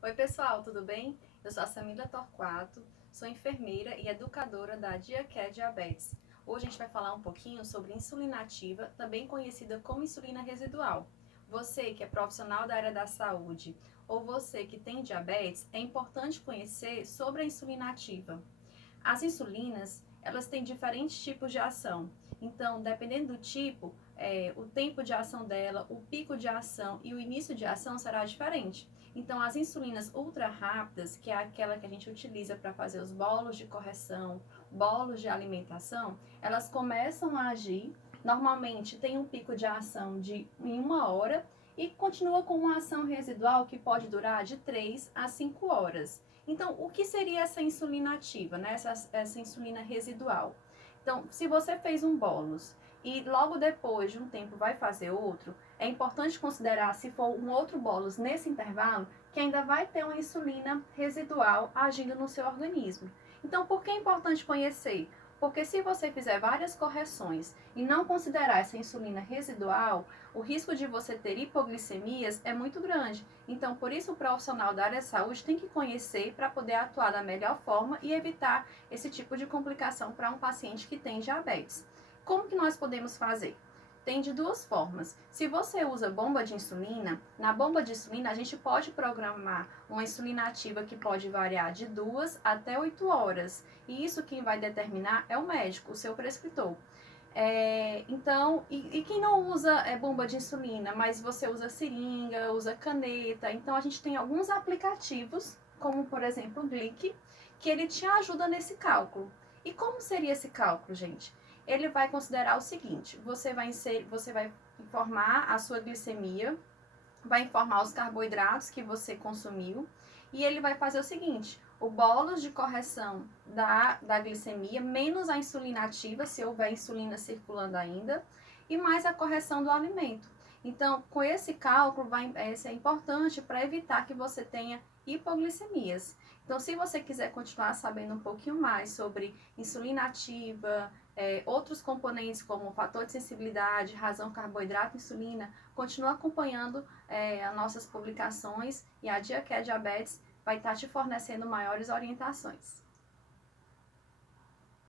Oi pessoal, tudo bem? Eu sou a Samila Torquato, sou enfermeira e educadora da DiaCare Diabetes. Hoje a gente vai falar um pouquinho sobre insulina ativa, também conhecida como insulina residual. Você que é profissional da área da saúde ou você que tem diabetes, é importante conhecer sobre a insulina ativa. As insulinas, elas têm diferentes tipos de ação. Então, dependendo do tipo, o tempo de ação dela, o pico de ação e o início de ação será diferente. Então, as insulinas ultra rápidas, que é aquela que a gente utiliza para fazer os bolos de correção, bolos de alimentação, elas começam a agir. Normalmente tem um pico de ação em 1 hora e continua com uma ação residual que pode durar de 3 a 5 horas. Então, o que seria essa insulina ativa, né? Essa insulina residual? Então, se você fez um bolus e logo depois de um tempo vai fazer outro, é importante considerar, se for um outro bolus nesse intervalo, que ainda vai ter uma insulina residual agindo no seu organismo. Então, por que é importante conhecer? Porque se você fizer várias correções e não considerar essa insulina residual, o risco de você ter hipoglicemias é muito grande. Então, por isso, o profissional da área de saúde tem que conhecer para poder atuar da melhor forma e evitar esse tipo de complicação para um paciente que tem diabetes. Como que nós podemos fazer? Tem de duas formas. Se você usa bomba de insulina, na bomba de insulina a gente pode programar uma insulina ativa que pode variar de 2 até 8 horas. E isso quem vai determinar é o médico, o seu prescritor. Então, quem não usa bomba de insulina, mas você usa seringa, usa caneta, então a gente tem alguns aplicativos, como por exemplo o Glic, que ele te ajuda nesse cálculo. E como seria esse cálculo, gente? Ele vai considerar o seguinte: você vai informar a sua glicemia, vai informar os carboidratos que você consumiu e ele vai fazer o seguinte: o bolo de correção da glicemia, menos a insulina ativa, se houver insulina circulando ainda, e mais a correção do alimento. Então, com esse cálculo, esse é importante para evitar que você tenha hipoglicemias. Então, se você quiser continuar sabendo um pouquinho mais sobre insulina ativa, outros componentes como fator de sensibilidade, razão carboidrato, insulina, continua acompanhando as nossas publicações e a DiaCare Diabetes vai estar te fornecendo maiores orientações.